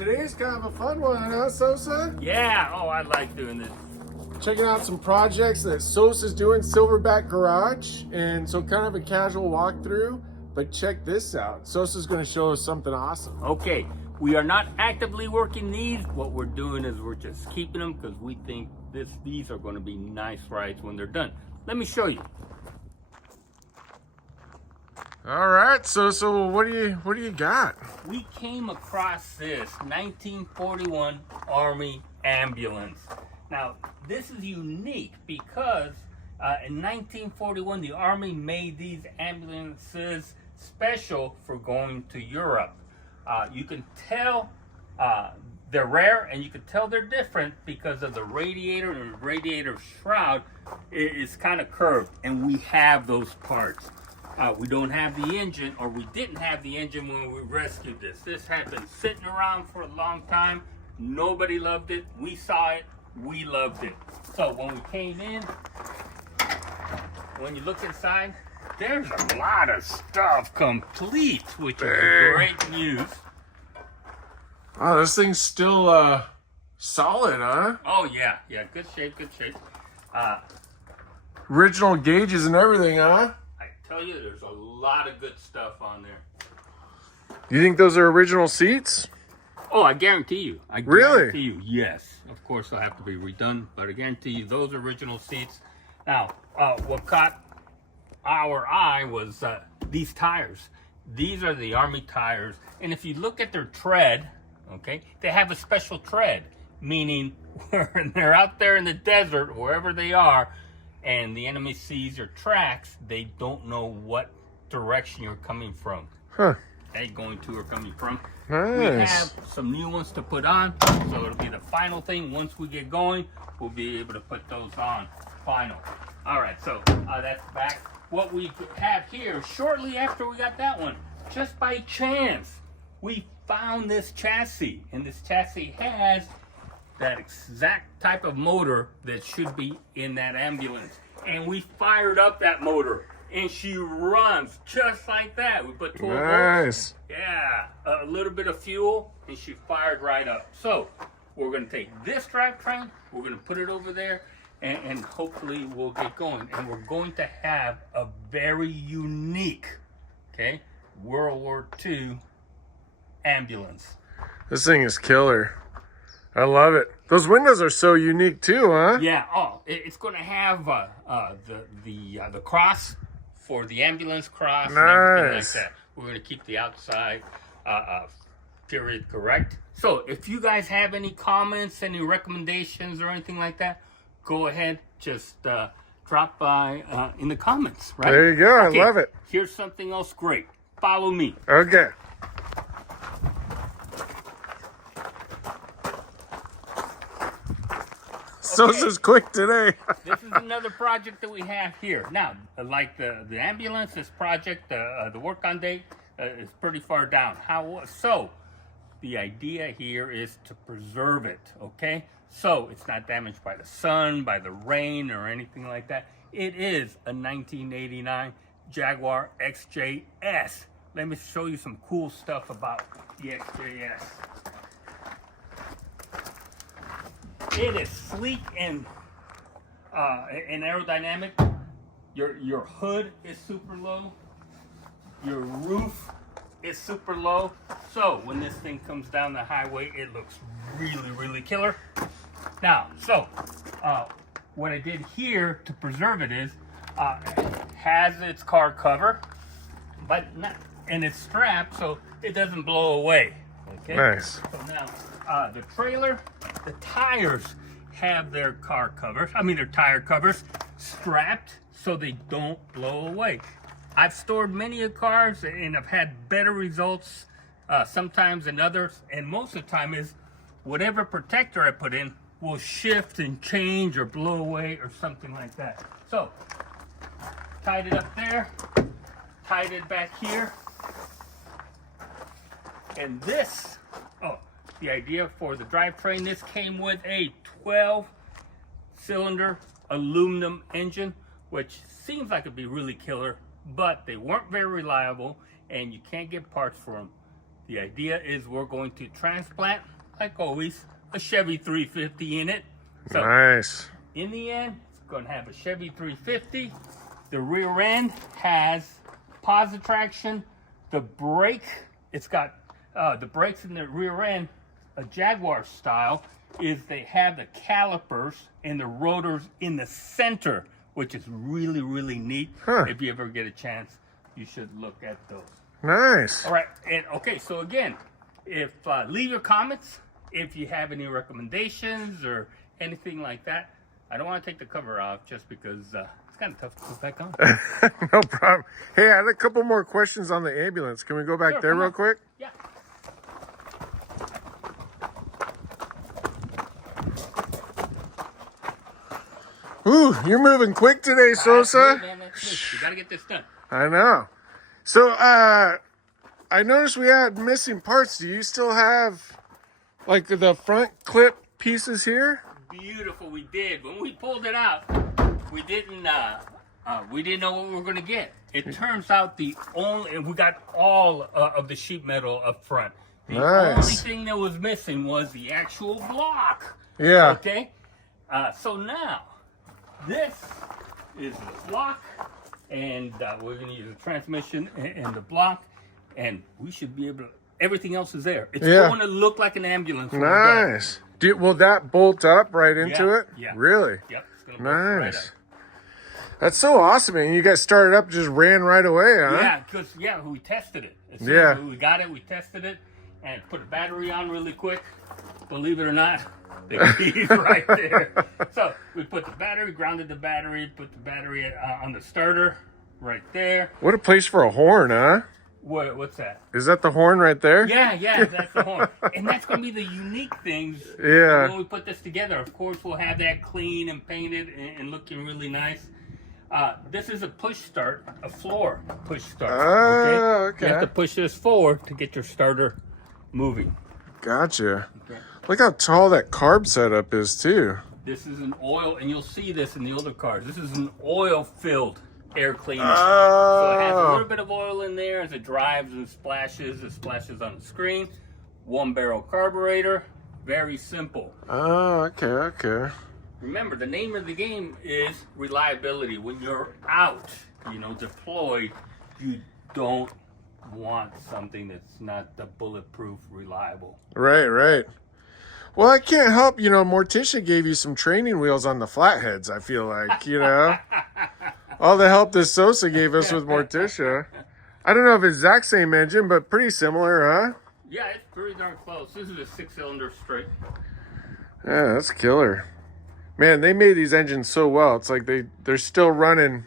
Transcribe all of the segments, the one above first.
Today's kind of a fun one, huh, Sosa? Yeah, oh, I like doing this. Checking out some projects that Sosa's doing, Silverback Garage, and so kind of a casual walkthrough, but check this out. Sosa's going to show us something awesome. Okay, we are not actively working these. What we're doing is we're just keeping them because we think these are going to be nice rides when they're done. Let me show you. All right, Sosa, well, what do you got? We came across this 1941 Army ambulance. Now, this is unique because in 1941, the Army made these ambulances special for going to Europe. You can tell they're rare, and you can tell they're different because of the radiator, and the radiator shroud is kind of curved, and we have those parts. We don't have the engine, or we didn't have the engine when we rescued this. This had been sitting around for a long time. Nobody loved it. We saw it. We loved it. So when we came in, when you look inside, there's a lot of stuff complete, which is great news. Oh, this thing's still solid, huh? Oh, yeah. Yeah, good shape, good shape. Original gauges and everything, huh? I tell you, there's a lot of good stuff on there. You think those are original seats? Oh, I guarantee you. I Really? guarantee you, yes. Of course, they'll have to be redone, but I guarantee you those original seats. Now, what caught our eye was these tires. These are the Army tires, and if you look at their tread, okay, they have a special tread, meaning when they're out there in the desert, wherever they are, and the enemy sees your tracks, they don't know what direction you're coming from. Huh. They're going to or coming from. Nice. We have some new ones to put on, so it'll be the final thing. Once we get going, we'll be able to put those on final. All right, so that's back. What we have here, shortly after we got that one, just by chance, we found this chassis, and this chassis has that exact type of motor that should be in that ambulance. And we fired up that motor, and she runs just like that. We put 12 volts, yeah, a little bit of fuel, and she fired right up. So we're going to take this drivetrain, we're going to put it over there, and hopefully we'll get going. And we're going to have a very unique, okay, World War II ambulance. This thing is killer. I love it. Those windows are so unique too, huh? Yeah. Oh, it's going to have the cross for the ambulance cross and everything like that. We're going to keep the outside period correct. So if you guys have any comments, any recommendations, or anything like that, go ahead. Just drop by in the comments. Right. There you go. Okay. I love it. Here's something else great. Follow me. Okay. Sosa's quick today. This is another project that we have here. Now, like the ambulance, this project, the work on date is pretty far down. So, the idea here is to preserve it, okay? So, it's not damaged by the sun, by the rain, or anything like that. It is a 1989 Jaguar XJS. Let me show you some cool stuff about the XJS. It is sleek and aerodynamic. Your hood is super low. Your roof is super low. So when this thing comes down the highway, it looks really, really killer. Now, so what I did here to preserve it is it has its car cover, but not, and it's strapped so it doesn't blow away. Okay. Nice. So now the trailer, the tires have their their tire covers strapped so they don't blow away. I've stored many of cars and I've had better results sometimes than others, and most of the time is whatever protector I put in will shift and change or blow away or something like that. So tied it up there, tied it back here, and this, the idea for the drivetrain, this came with a 12-cylinder aluminum engine, which seems like it'd be really killer, but they weren't very reliable, and you can't get parts for them. The idea is we're going to transplant, like always, a Chevy 350 in it. So Nice. in the end, it's going to have a Chevy 350. The rear end has positive traction. The brake, it's got the brakes in the rear end, a Jaguar style, is they have the calipers and the rotors in the center, which is really, really neat. Huh. If you ever get a chance, you should look at those. Nice. All right, and okay, so again, if leave your comments if you have any recommendations or anything like that. I don't want to take the cover off just because it's kind of tough to put back on. No problem. Hey, I had a couple more questions on the ambulance. Can we go back Sure, there come real on. quick? Yeah. Ooh, you're moving quick today, Sosa. Man, that's good. You got to get this done. I know. So, I noticed we had missing parts. Do you still have, like, the front clip pieces here? Beautiful, we did. When we pulled it out, we didn't know what we were going to get. It turns out we got all of the sheet metal up front. The only Nice. thing that was missing was the actual block. Yeah. Okay. So now, this is the block, and we're going to use the transmission and the block, and we should be able to. Everything else is there. It's Yeah. going to look like an ambulance. when we're done. Nice. Will that bolt up right into Yeah, it? yeah. Really? Yep. It's gonna bolt right Nice. up. That's so awesome, man. You guys started up, just ran right away, huh? Yeah, because we tested it. As soon Yeah. as we got it, we tested it, and put a battery on really quick. Believe it or not, the key's right there. So we put the battery, grounded the battery, put the battery on the starter right there. What a place for a horn, huh? What's that? Is that the horn right there? Yeah, that's the horn. And that's going to be the unique things Yeah. when we put this together. Of course, we'll have that clean and painted and looking really nice. This is a push start, a floor push start. Oh, okay. You have to push this forward to get your starter moving. Gotcha. Okay. Look how tall that carb setup is, too. This is an oil, and you'll see this in the older cars. This is an oil-filled air cleaner. Oh. So it has a little bit of oil in there as it drives and splashes. It splashes on the screen. 1-barrel carburetor. Very simple. Oh, okay. Remember, the name of the game is reliability. When you're out, deployed, you don't want something that's not the bulletproof reliable. Right. Well, I can't help, Morticia gave you some training wheels on the flatheads, I feel like, All the help that Sosa gave us with Morticia. I don't know if it's exact same engine, but pretty similar, huh? Yeah, it's pretty darn close. This is a 6-cylinder straight. Yeah, that's killer. Man, they made these engines so well. It's like they're still running.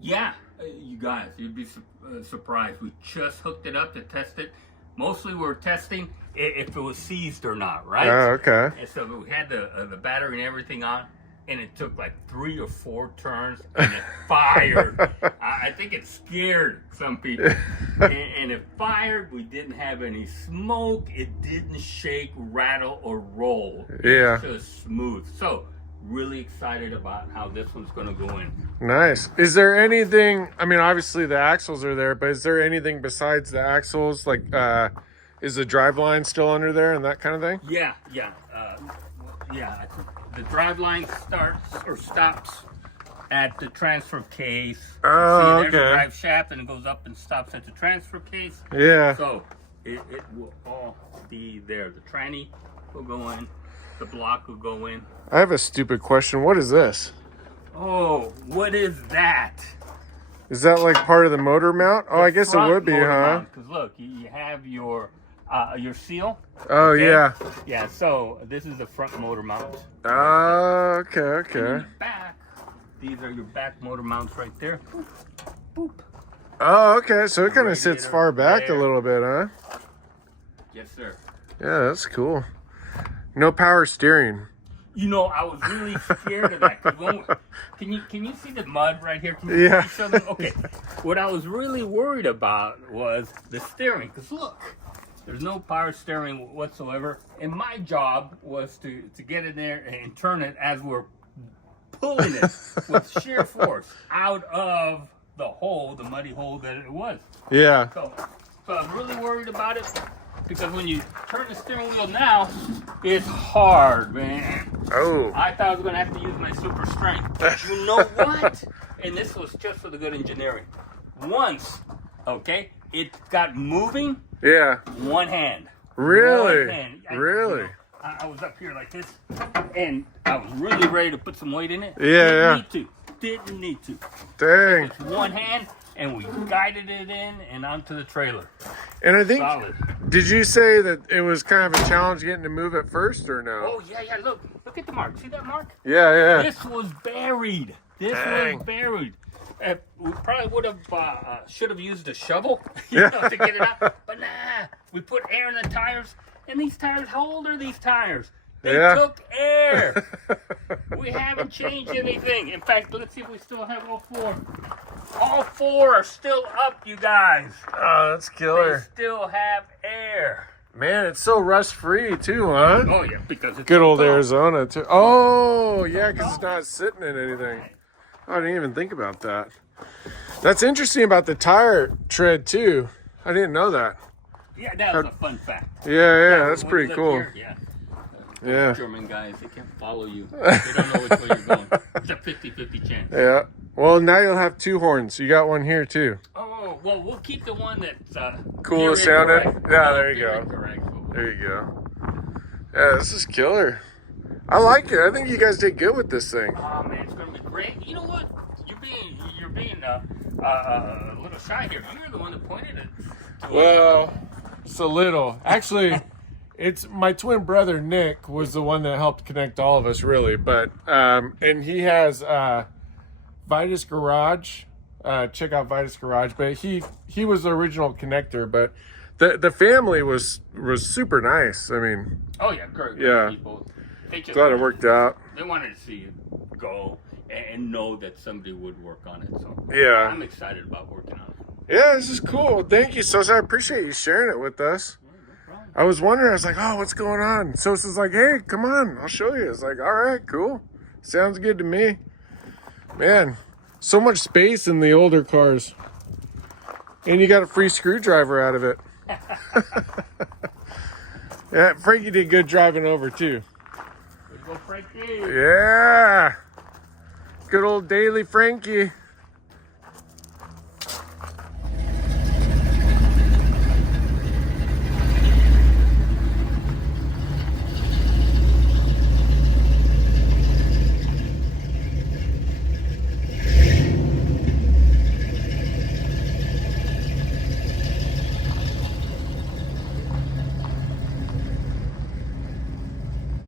Yeah, you guys, you'd be surprised. We just hooked it up to test it. Mostly we're testing if it was seized or not, right? Oh, okay. And so we had the battery and everything on, and it took like 3 or 4 turns, and it fired. I think it scared some people. And it fired. We didn't have any smoke. It didn't shake, rattle, or roll. Yeah. It was just smooth. So really excited about how this one's going to go in. Nice. Is there anything, obviously the axles are there, but is there anything besides the axles? Like, is the driveline still under there and that kind of thing? Yeah. The drive line starts or stops at the transfer case. Oh, See, there's okay. the drive shaft, and it goes up and stops at the transfer case. Yeah. So it will all be there. The tranny will go in. The block will go in. I have a stupid question. What is this? Oh, what is that? Is that like part of the motor mount? Oh, I guess it would be, huh? Because look, you have your seal. Oh, okay? yeah. Yeah, so this is the front motor mount. Oh, And in okay. the back, these are your back motor mounts right there. Boop, boop. Oh, okay. So it kind of sits Radiator far back there. a little bit, huh? Yes, sir. Yeah, that's cool. No power steering. I was really scared of that. 'Cause can you see the mud right here? Can Yeah. you show them? Okay. What I was really worried about was the steering. Because look, there's no power steering whatsoever. And my job was to get in there and turn it as we're pulling it with sheer force out of the hole, the muddy hole that it was. Yeah. So I was really worried about it. because when you turn the steering wheel now, it's hard, man. Oh. I thought I was going to have to use my super strength. But you know what? And this was just for the good engineering. Once, okay, it got moving. Yeah. One hand. Really? One hand. Really? I was up here like this, and I was really ready to put some weight in it. Yeah, Didn't need to. Dang. It's one hand, and we guided it in and onto the trailer. And I think, Solid. did you say that it was kind of a challenge getting to move at first or no? Oh, yeah, look at the mark. See that mark? Yeah. This was buried. Dang. Was buried. We probably would have, should have used a shovel, Yeah. to get it out. But nah, we put air in the tires. And these tires, how old are these tires? They took air. We haven't changed anything. In fact, let's see if we still have all four. All four are still up, you guys. Oh, that's killer. They still have air. Man, it's so rust-free too, huh? Oh, yeah, because it's Good old full. Arizona too. Oh, yeah, because it's not sitting in anything. I didn't even think about that. That's interesting about the tire tread too. I didn't know that. Yeah, that was a fun fact. Yeah, that's When pretty you cool. live here, Yeah. German guys, they can't follow you. They don't know which way you're going. It's a 50-50 chance. Yeah. Well, now you'll have two horns. You got one here too. Oh, well, we'll keep the one that's Cool gear sounding. incorrect. Yeah, there you Gear go. incorrect. There you go. Yeah, this is killer. I like it. I think you guys did good with this thing. Oh man, it's gonna be great. You know what? You're being a little shy here. You're the one that pointed it. Well, it's a little. Actually, it's my twin brother Nick was the one that helped connect all of us, really. But and he has Vitus Garage. Check out Vitus Garage. But he was the original connector. But the family was super nice. I mean, Oh yeah, great. Yeah. People. They just glad it worked out. They wanted to see it go and know that somebody would work on it. So Yeah. I'm excited about working on it. Yeah, this is cool. Thank you, Sosa. I appreciate you sharing it with us. Yeah, no problem. I was wondering, I was like, oh, what's going on? Sosa's like, hey, come on, I'll show you. It's like, all right, cool. Sounds good to me. Man, so much space in the older cars. And you got a free screwdriver out of it. Yeah, Frankie did good driving over, too. Let's go, Frankie. Yeah. Good old Daily Frankie.